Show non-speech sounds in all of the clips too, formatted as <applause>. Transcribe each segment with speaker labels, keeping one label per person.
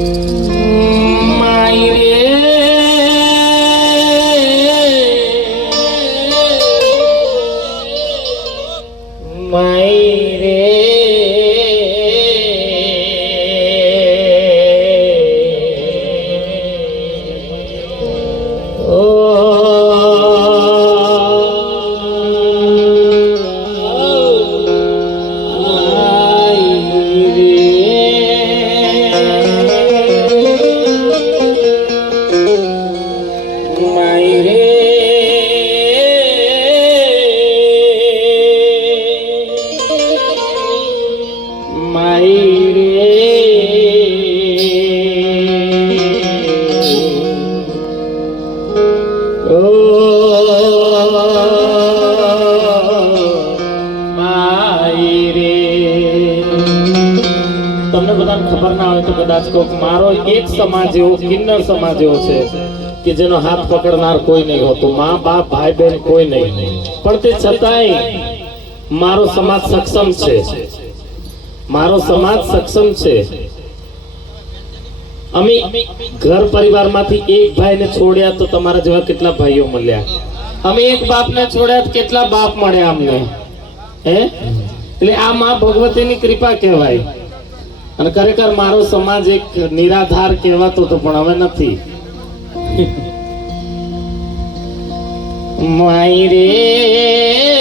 Speaker 1: Thank you. ના હોય તો કદાચ કોક મારો એક સમાજ એવો, કિન્નર સમાજ એવો છે કે જેનો હાથ પકડનાર કોઈ નહીં હોતું, મા, બાપ, ભાઈ, બહેન કોઈ નહીં. પણ તે છતાંય મારો સમાજ સક્ષમ છે. મારો સમાજ સક્ષમ છે. અમે ઘર પરિવારમાંથી એક ભાઈને છોડ્યા તો તમારા જેવા કેટલા ભાઈઓ મળ્યા? અમે એક બાપને છોડ્યા કેટલા બાપ મળ્યા અમને? હે? એટલે આ માં ભગવતીની કૃપા કહેવાય. અને ખરેખર મારો સમાજ એક નિરાધાર કહેવાતો હતો પણ હવે નથી. <laughs> માય રે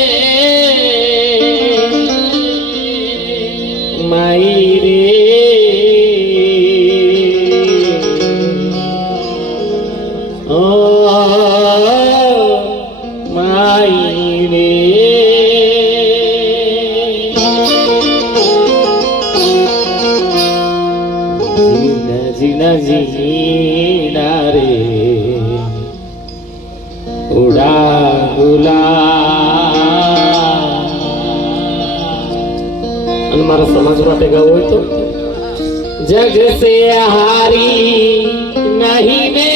Speaker 1: જીના જીના જીના રે ઉડા ગુલા અને મારા સમાજ માટે ગાવું હોય તો જગ સે હારી નહીં ને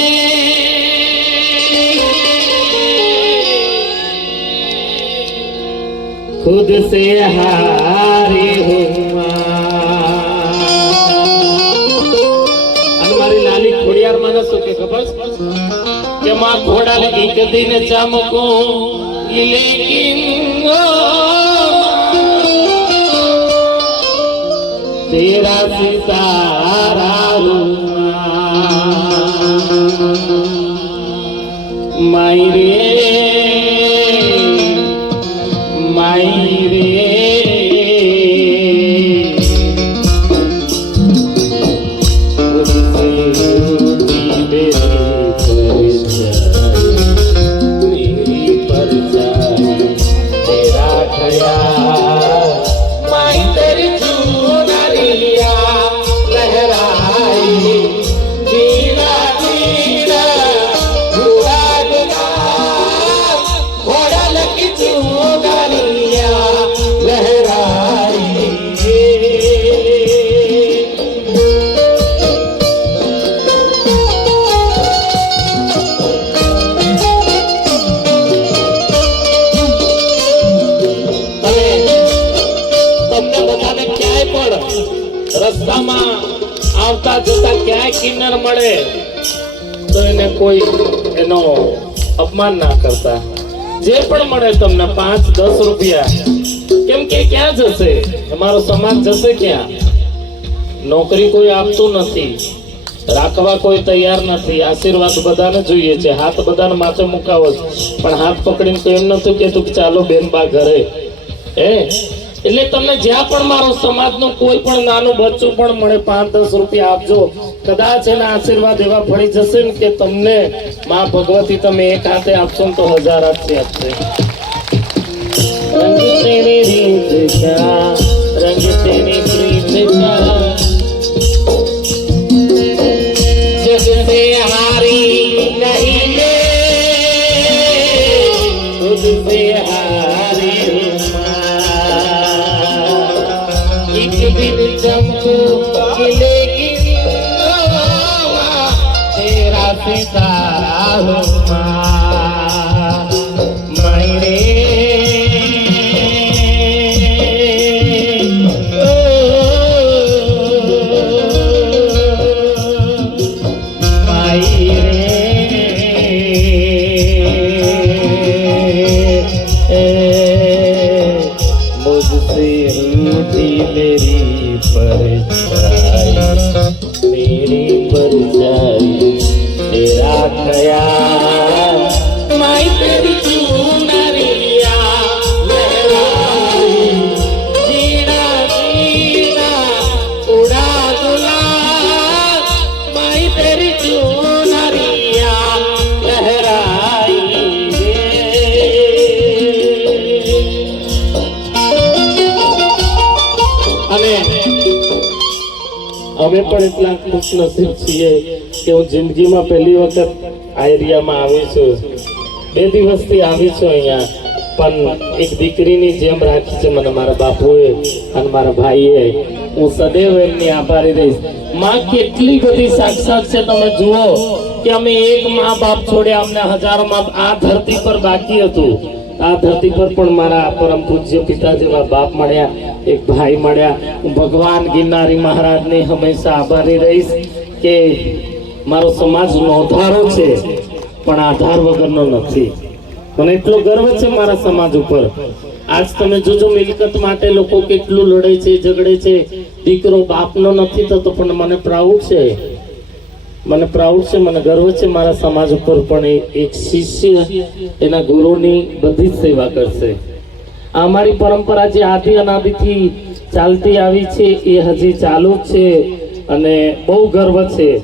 Speaker 1: खुद से हारे हुआ માં ઘોડા ને એક દિન ચમકો. લેકિન તેરા સિતારા રે માઈ આવતા જતા ક્યાંય કિન્નર મળે, તો એને કોઈ એનો અપમાન ના કરતા. જે પણ મળે તમને પાંચ, દસ રૂપિયા. કેમ કે ક્યાં જશે? અમારો સમાજ જશે ક્યાં? નોકરી કોઈ આપતું નથી. રાખવા કોઈ તૈયાર નથી. આશીર્વાદ બધાને જોઈએ છે. હાથ બધાને માથે મુકાવો પણ હાથ પકડીને તો એમ નતું કેતું કે ચાલો બેન બા ઘરે. હે? એટલે તમને જ્યાં પણ મારો સમાજનો કોઈ પણ નાનું બચ્ચું પણ મળે પાંચ દસ રૂપિયા આપજો. કદાચ એના આશીર્વાદ એવા ફળી જશે ને કે તમને માં ભગવતી તમે એક હાથે આપશો ને તો હજાર હાથથી આપશે. રંગ તેની રીત રંગ તેની પ્રીત fiesta. Maitri અમે પણ એટલા ખુશ નસીબ છીએ કે હું જિંદગીમાં પહેલી વખત આ એરિયામાં આવી છું. બે દિવસથી આવી છું અહીંયા, પણ એક દીકરીની જેમ રાખી છે મને મારા બાપુએ અને મારા ભાઈએ. હું સદૈવ એમની આભારી રહીશ. માં, કેટલી બધી સાક્ષાત છે તમે જુઓ કે અમે એક મા બાપ છોડે અમને હજારો માં આ ધરતી પર બાકી હતું. આ ધરતી પર પણ મારા પરમ પૂજ્ય પિતા જેવા બાપ મળ્યા, એક ભાઈ મળ્યા. હું ભગવાન ગિરનારી મહારાજને હંમેશા આભારી રહીશ કે મારો સમાજ નોંધારો છે, પણ આધાર વગરનો નથી. મને એટલો ગર્વ છે મારા સમાજ ઉપર. આજ તમે જોજો મિલકત માટે લોકો કેટલું લડે છે, ઝઘડે છે. દીકરો બાપનો નથી થતો, પણ મને પ્રાઉડ છે. મને પ્રાઉડ છે, મને ગર્વ છે, મારા સમાજ ઉપર પણ એક શિષ્ય એના ગુરુની બધી જ સેવા કરશે. આ અમારી પરંપરા જે આદિ અનાદિથી ચાલતી આવી છે, એ હજી ચાલુ છે અને બહુ ગર્વ છે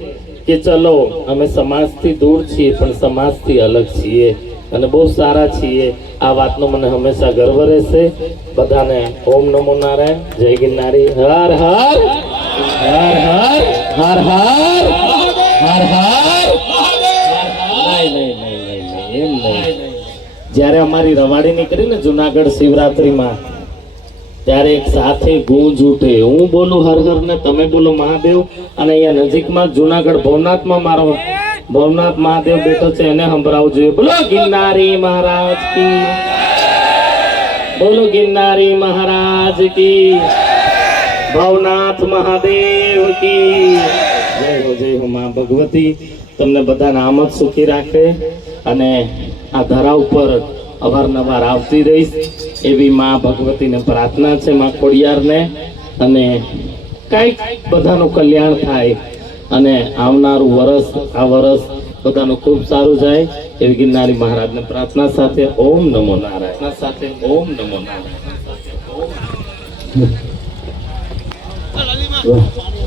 Speaker 1: કે ચલો, અમે સમાજથી દૂર છીએ, પણ સમાજથી અલગ છીએ અને બહુ સારા છીએ. આ વાતનો મને હંમેશા ગર્વ રહેશે. બધાને ઓમ નમો નારાયણ. જય ગિરનારી. હર હર. હર હર. હર હર. હર હર નહીં નહીં નહીં નહીં નહીં એમ નહીં. જ્યારે અમારી રવાડી નીકળી ને જુનાગઢ શિવરાત્રીમાં ત્યારે એક સાથે ગુંજ ઉઠે. હું બોલું હર હર ને તમે બોલો મહાદેવ. અને અહીંયા નજીકમાં જુનાગઢ ભવનાથમાં મારો ભવનાથ મહાદેવ બેઠો છે એને સંભળાવવું જોઈએ. બોલો ગિરનારી મહારાજ કી બોલો ગિરનારી મહારાજ કી ભવનાથ મહાદેવ કી જય હું માં ભગવતી. તમને બધાને આમ જ સુખી રાખે અને આ ધરા ઉપર અવારનવાર આવતી રહીશ એવી માં ભગવતીને પ્રાર્થના છે માં ખોડિયારને. અને કાંઈક બધાનું કલ્યાણ થાય અને આવનારું વરસ આ વરસ બધાનું ખૂબ સારું જાય એવી ગિરનારી મહારાજને પ્રાર્થના સાથે ઓમ નમો નારાયણ. સાથે ઓમ નમો નારાયણ.